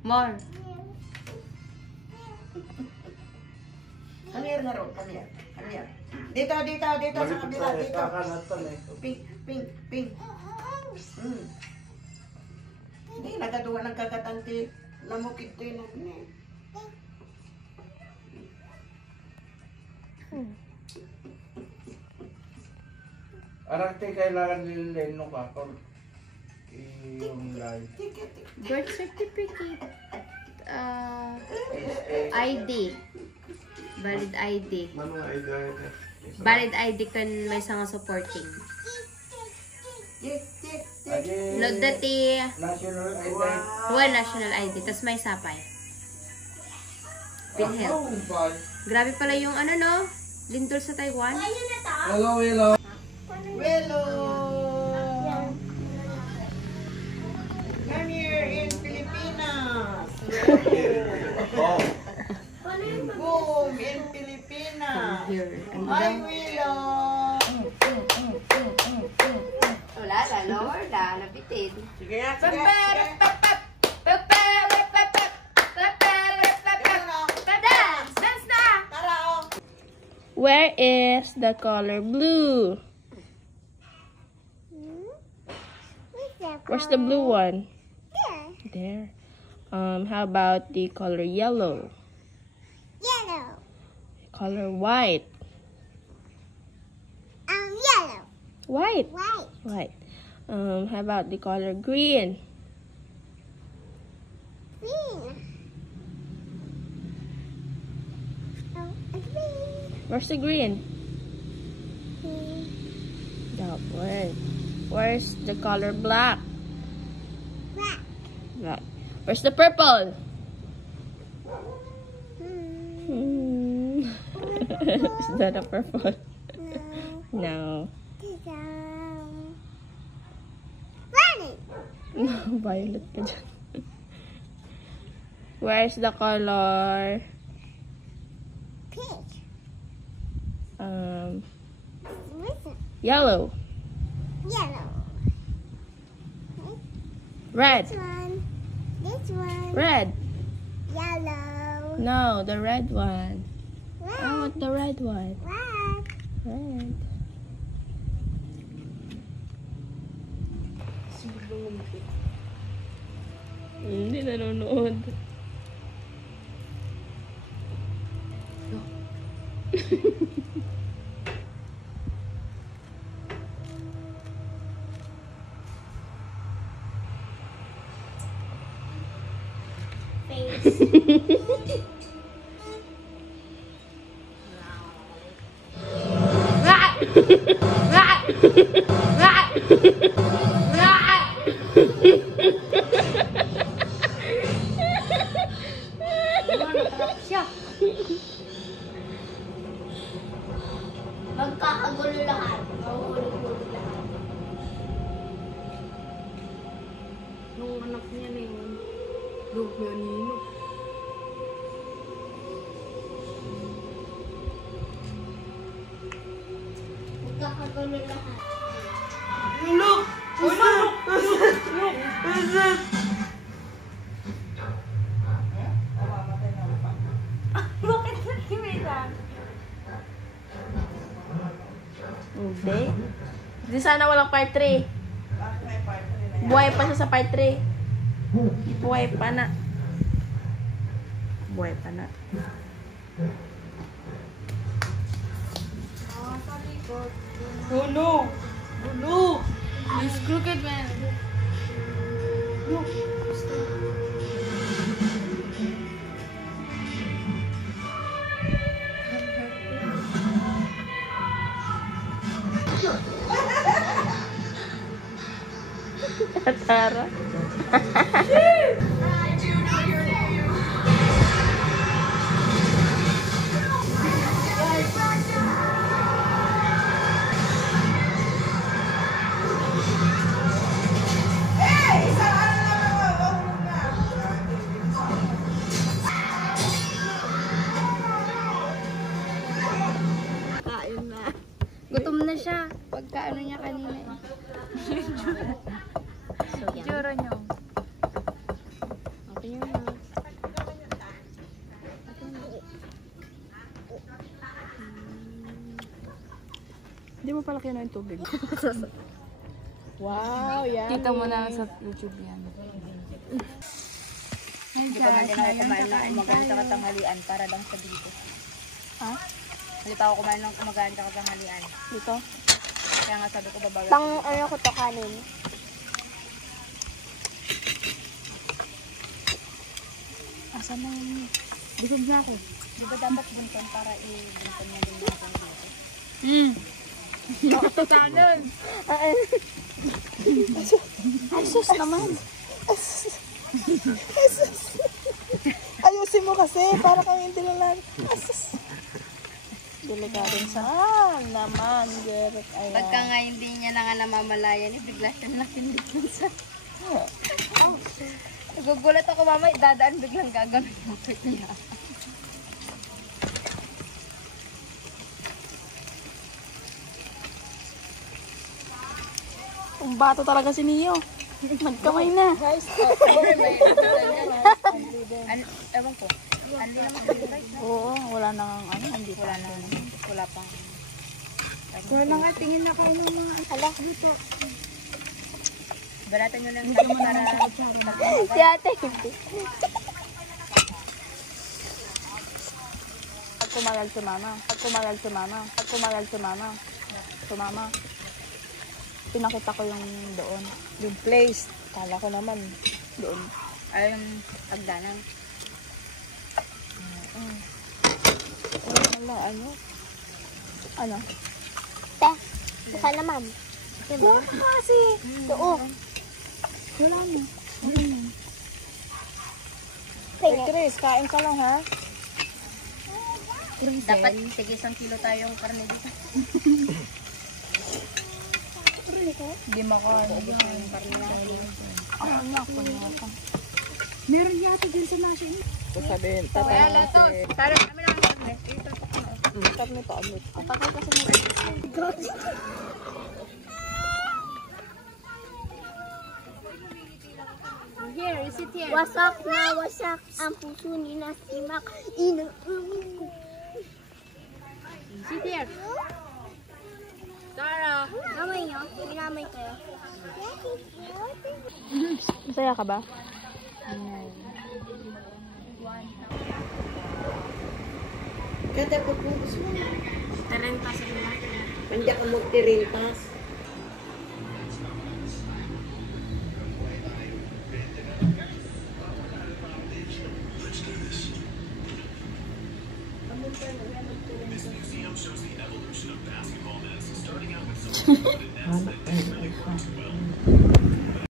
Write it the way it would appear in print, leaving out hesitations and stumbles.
More. Come here na ro, come here. Come here. Dito sa kabila, dito. Pink. Hindi, nagaduwa ng kagatanti. Namukit to yun. Arang kailangan nilileno ka kung yung live. Birth certificate. ID. Valid ID. Manong ID? Valid ID kan may nga supporting. Load dati. National ID. One national ID. Tas may sapay. PhilHealth. Grabe pala yung ano no? Lindol sa Taiwan. Hello. Hello! Come here in Pilipinas! Boom! In Pilipinas! Here. Hi, Willow! Wala na, lower na. Napitin. Sige nga. Dance na! Tara, oh! Where is the color blue? Where's the blue one? There. How about the color yellow? Color white. Yellow. White. White. How about the color green? Green. Oh, green. Where's the green? Green. That one. Where's the color black? Black. Black. Where's the purple? Hmm. Is that a purple? No. No. Running. No, violet ka dyan. Where's the color? Pink. Yellow. Yellow. Red. This one. This one. Red. Yellow. No, the red one. I Red. want the red one. Red. Red. Hindi nanonood. Magkakagulo lahat. Mahuhulog-hulog lahat. Nung anak niya na yun. Lug niya nino. Magkakagulo lahat. Look! Look! Bakit nagkimitan? Hindi. Di sana walang part 3. Buhay pa siya sa part 3. Buhay pa na. Buhay pa na. Oh no! Oh no! This crooked man. Tara. Gutom na siya. Pagka ano niya kanina eh. So, yan. Tsura niyo. Okay yun. mo pala kinuha yung tubig. Wow, yan. Kita mo na sa YouTube yan. Hindi pa man din ako kumain ng umagaan sa katanghalian para lang sa dito. Ha? Hindi pa ako kumain ng umagaan sa katanghalian. Dito? Kaya nga sabi ko babawi. Pang ano ko to kanin. Asa na yun? Busog na ako. Di ba dapat bunton para i-bunton na din bunton dito? Nakatasanan. Ay, sus naman. Ayusin mo kasi, para kami hindi lang. Delikadong saan naman, Gerrit. Ayan. Pagka nga hindi niya na nga namamalayan, bigla siyang nakindig dun sa... Nagugulat ako mamay, dadaan biglang gagawin yung pit niya. Ang bato talaga si Neo. Nagkamay na. Ewan ko. Andi naman yung rice na. Oo, wala nang ano, hindi pa. Wala pang. Pero na nga, tingin na kayo ng mga alak dito. Balatan nyo lang kami para... Si ate, hindi. Pag kumagal si mama. Pag kumagal si mama. Pag kumagal si mama. Sumama. Pinakita ko yung doon. Yung place. Kala ko naman doon. Ay, yung pagdanang. Wala, ano? Ano? Te, baka naman. Diba? Kasi. Oo. Hey, Chris, kain ka lang, ha? Dapat sige 1 kilo tayong karne dito. Hindi makain. Ubus na yung karne natin. Ano nga ako nata? Meron yata din sa nasa inyo. Sabihin, Kaya to. Tara, kami naman karne. Ito. Karne pa ulit. Ang tagal kasi mo. Here, sit here. Wasak na wasak ang puso ni na si Mac. Sit here. Tara. Namay nyo? Minamay kayo. Masaya ka ba? Kada pagpupus mo. Terenta sa nila. Pandi ka magtirintas.